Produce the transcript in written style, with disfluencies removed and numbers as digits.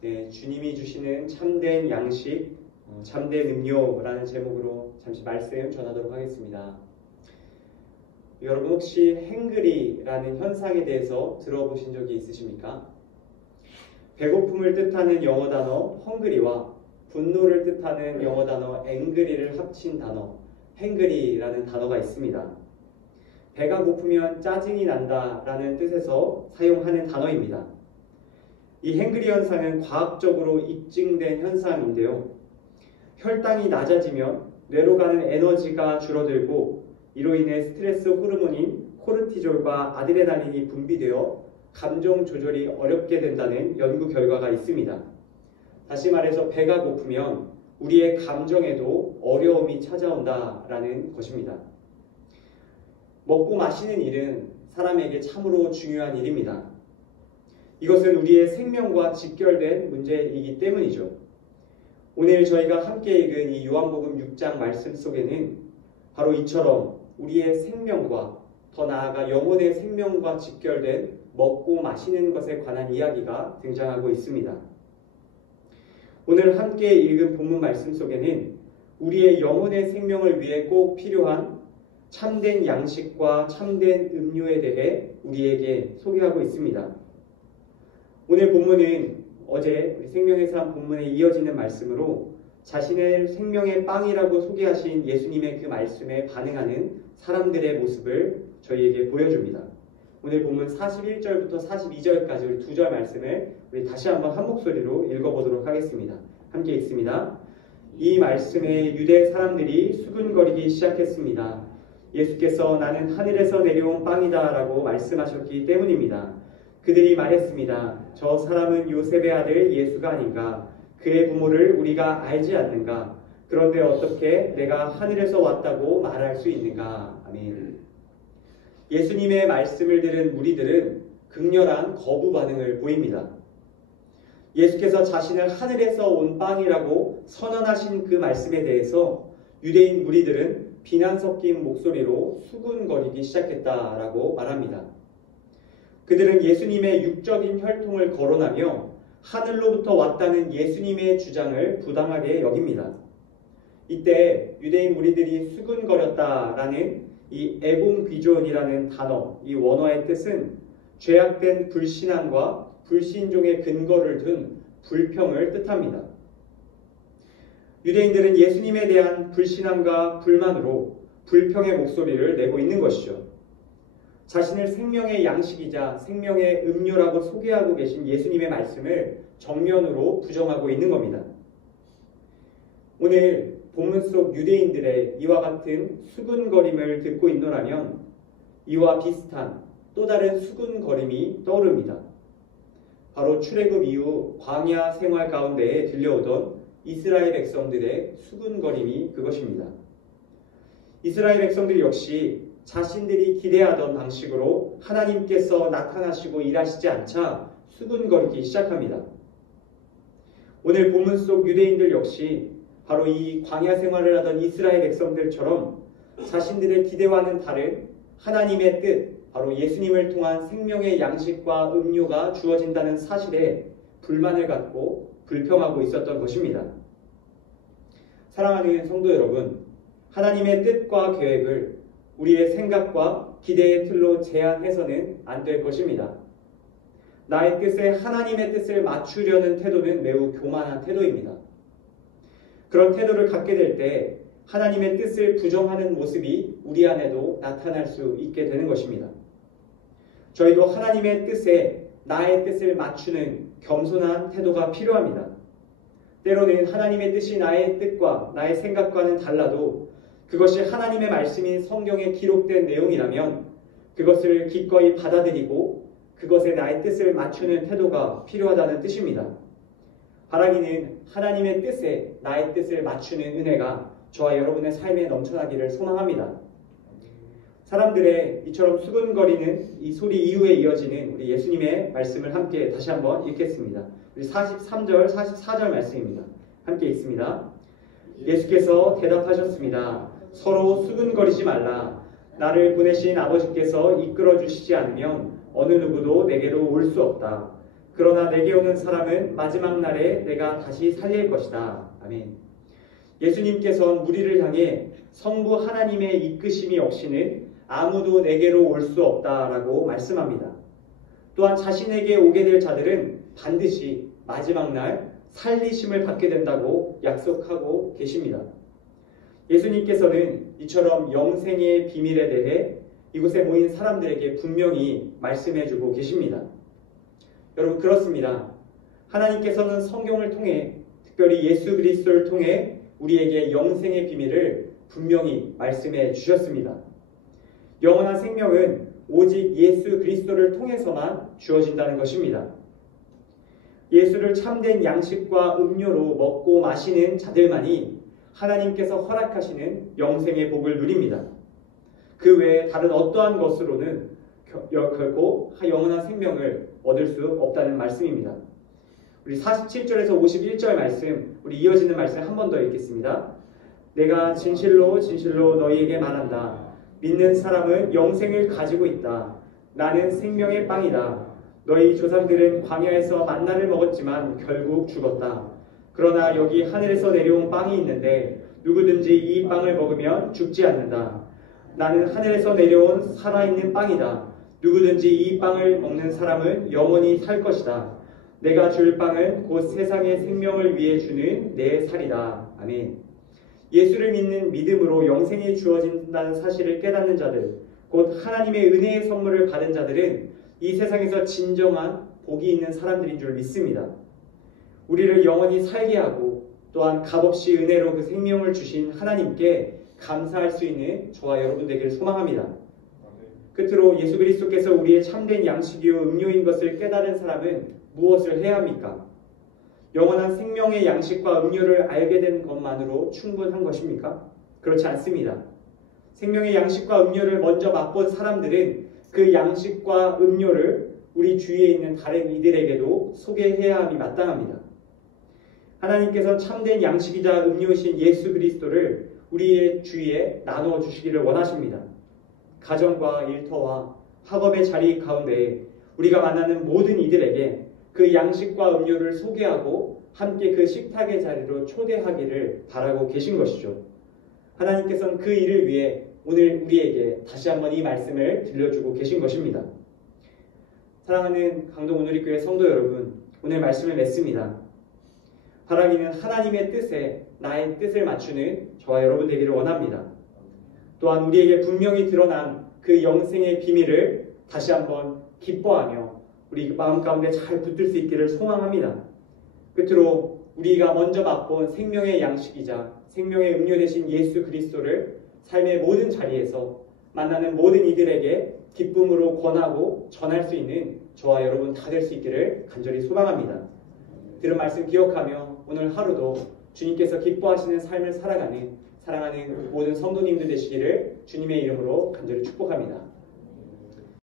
네, 주님이 주시는 참된 양식, 참된 음료라는 제목으로 잠시 말씀 전하도록 하겠습니다. 여러분 혹시 행그리라는 현상에 대해서 들어보신 적이 있으십니까? 배고픔을 뜻하는 영어 단어 헝그리와 분노를 뜻하는 영어 단어 앵그리를 합친 단어 행그리라는 단어가 있습니다. 배가 고프면 짜증이 난다라는 뜻에서 사용하는 단어입니다. 이 행그리 현상은 과학적으로 입증된 현상인데요. 혈당이 낮아지면 뇌로 가는 에너지가 줄어들고 이로 인해 스트레스 호르몬인 코르티졸과 아드레날린이 분비되어 감정 조절이 어렵게 된다는 연구 결과가 있습니다. 다시 말해서 배가 고프면 우리의 감정에도 어려움이 찾아온다라는 것입니다. 먹고 마시는 일은 사람에게 참으로 중요한 일입니다. 이것은 우리의 생명과 직결된 문제이기 때문이죠. 오늘 저희가 함께 읽은 이 요한복음 6장 말씀 속에는 바로 이처럼 우리의 생명과 더 나아가 영혼의 생명과 직결된 먹고 마시는 것에 관한 이야기가 등장하고 있습니다. 오늘 함께 읽은 본문 말씀 속에는 우리의 영혼의 생명을 위해 꼭 필요한 참된 양식과 참된 음료에 대해 우리에게 소개하고 있습니다. 오늘 본문은 어제 우리 생명의 삶 본문에 이어지는 말씀으로 자신의 생명의 빵이라고 소개하신 예수님의 그 말씀에 반응하는 사람들의 모습을 저희에게 보여줍니다. 오늘 본문 41절부터 42절까지 우리 두 절 말씀을 우리 다시 한번 한 목소리로 읽어보도록 하겠습니다. 함께 읽습니다. 이 말씀에 유대 사람들이 수군거리기 시작했습니다. 예수께서 나는 하늘에서 내려온 빵이다 라고 말씀하셨기 때문입니다. 그들이 말했습니다. 저 사람은 요셉의 아들 예수가 아닌가? 그의 부모를 우리가 알지 않는가? 그런데 어떻게 내가 하늘에서 왔다고 말할 수 있는가? 아멘. 예수님의 말씀을 들은 무리들은 극렬한 거부 반응을 보입니다. 예수께서 자신을 하늘에서 온 빵이라고 선언하신 그 말씀에 대해서 유대인 무리들은 비난 섞인 목소리로 수군거리기 시작했다라고 말합니다. 그들은 예수님의 육적인 혈통을 거론하며 하늘로부터 왔다는 예수님의 주장을 부당하게 여깁니다. 이때 유대인 무리들이 수군거렸다라는 이 에공귀존이라는 단어, 이 원어의 뜻은 죄악된 불신앙과 불신종의 근거를 둔 불평을 뜻합니다. 유대인들은 예수님에 대한 불신앙과 불만으로 불평의 목소리를 내고 있는 것이죠. 자신을 생명의 양식이자 생명의 음료라고 소개하고 계신 예수님의 말씀을 정면으로 부정하고 있는 겁니다. 오늘 본문 속 유대인들의 이와 같은 수군거림을 듣고 있노라면 이와 비슷한 또 다른 수군거림이 떠오릅니다. 바로 출애굽 이후 광야 생활 가운데에 들려오던 이스라엘 백성들의 수군거림이 그것입니다. 이스라엘 백성들 역시 자신들이 기대하던 방식으로 하나님께서 나타나시고 일하시지 않자 수군거리기 시작합니다. 오늘 본문 속 유대인들 역시 바로 이 광야 생활을 하던 이스라엘 백성들처럼 자신들의 기대와는 다른 하나님의 뜻, 바로 예수님을 통한 생명의 양식과 음료가 주어진다는 사실에 불만을 갖고 불평하고 있었던 것입니다. 사랑하는 성도 여러분, 하나님의 뜻과 계획을 우리의 생각과 기대의 틀로 제한해서는 안 될 것입니다. 나의 뜻에 하나님의 뜻을 맞추려는 태도는 매우 교만한 태도입니다. 그런 태도를 갖게 될 때 하나님의 뜻을 부정하는 모습이 우리 안에도 나타날 수 있게 되는 것입니다. 저희도 하나님의 뜻에 나의 뜻을 맞추는 겸손한 태도가 필요합니다. 때로는 하나님의 뜻이 나의 뜻과 나의 생각과는 달라도 그것이 하나님의 말씀인 성경에 기록된 내용이라면 그것을 기꺼이 받아들이고 그것에 나의 뜻을 맞추는 태도가 필요하다는 뜻입니다. 바라기는 하나님의 뜻에 나의 뜻을 맞추는 은혜가 저와 여러분의 삶에 넘쳐나기를 소망합니다. 사람들의 이처럼 수근거리는 이 소리 이후에 이어지는 우리 예수님의 말씀을 함께 다시 한번 읽겠습니다. 우리 43절, 44절 말씀입니다. 함께 읽습니다. 예수께서 대답하셨습니다. 서로 수근거리지 말라. 나를 보내신 아버지께서 이끌어 주시지 않으면 어느 누구도 내게로 올 수 없다. 그러나 내게 오는 사람은 마지막 날에 내가 다시 살릴 것이다. 아멘. 예수님께서는 우리를 향해 성부 하나님의 이끄심이 없이는 아무도 내게로 올 수 없다라고 말씀합니다. 또한 자신에게 오게 될 자들은 반드시 마지막 날 살리심을 받게 된다고 약속하고 계십니다. 예수님께서는 이처럼 영생의 비밀에 대해 이곳에 모인 사람들에게 분명히 말씀해주고 계십니다. 여러분, 그렇습니다. 하나님께서는 성경을 통해, 특별히 예수 그리스도를 통해 우리에게 영생의 비밀을 분명히 말씀해 주셨습니다. 영원한 생명은 오직 예수 그리스도를 통해서만 주어진다는 것입니다. 예수를 참된 양식과 음료로 먹고 마시는 자들만이 하나님께서 허락하시는 영생의 복을 누립니다. 그 외에 다른 어떠한 것으로는 결코 영원한 생명을 얻을 수 없다는 말씀입니다. 우리 47절에서 51절 말씀, 우리 이어지는 말씀 한 번 더 읽겠습니다. 내가 진실로 진실로 너희에게 말한다. 믿는 사람은 영생을 가지고 있다. 나는 생명의 빵이다. 너희 조상들은 광야에서 만나를 먹었지만 결국 죽었다. 그러나 여기 하늘에서 내려온 빵이 있는데 누구든지 이 빵을 먹으면 죽지 않는다. 나는 하늘에서 내려온 살아있는 빵이다. 누구든지 이 빵을 먹는 사람은 영원히 살 것이다. 내가 줄 빵은 곧 세상의 생명을 위해 주는 내 살이다. 아멘. 예수를 믿는 믿음으로 영생이 주어진다는 사실을 깨닫는 자들, 곧 하나님의 은혜의 선물을 받은 자들은 이 세상에서 진정한 복이 있는 사람들인 줄 믿습니다. 우리를 영원히 살게 하고 또한 값없이 은혜로 그 생명을 주신 하나님께 감사할 수 있는 저와 여러분 되기를 소망합니다. 끝으로 예수 그리스도께서 우리의 참된 양식이요 음료인 것을 깨달은 사람은 무엇을 해야 합니까? 영원한 생명의 양식과 음료를 알게 된 것만으로 충분한 것입니까? 그렇지 않습니다. 생명의 양식과 음료를 먼저 맛본 사람들은 그 양식과 음료를 우리 주위에 있는 다른 이들에게도 소개해야 함이 마땅합니다. 하나님께서 참된 양식이자 음료이신 예수 그리스도를 우리의 주위에 나누어 주시기를 원하십니다. 가정과 일터와 학업의 자리 가운데 우리가 만나는 모든 이들에게 그 양식과 음료를 소개하고 함께 그 식탁의 자리로 초대하기를 바라고 계신 것이죠. 하나님께서는 그 일을 위해 오늘 우리에게 다시 한번 이 말씀을 들려주고 계신 것입니다. 사랑하는 강동오누리교회 성도 여러분, 오늘 말씀을 맺습니다. 바라기는 하나님의 뜻에 나의 뜻을 맞추는 저와 여러분 되기를 원합니다. 또한 우리에게 분명히 드러난 그 영생의 비밀을 다시 한번 기뻐하며 우리 마음 가운데 잘 붙들 수 있기를 소망합니다. 끝으로 우리가 먼저 맛본 생명의 양식이자 생명의 음료 되신 예수 그리스도를 삶의 모든 자리에서 만나는 모든 이들에게 기쁨으로 권하고 전할 수 있는 저와 여러분 다 될 수 있기를 간절히 소망합니다. 들은 말씀 기억하며 오늘 하루도 주님께서 기뻐하시는 삶을 살아가는 사랑하는 모든 성도님들 되시기를 주님의 이름으로 간절히 축복합니다.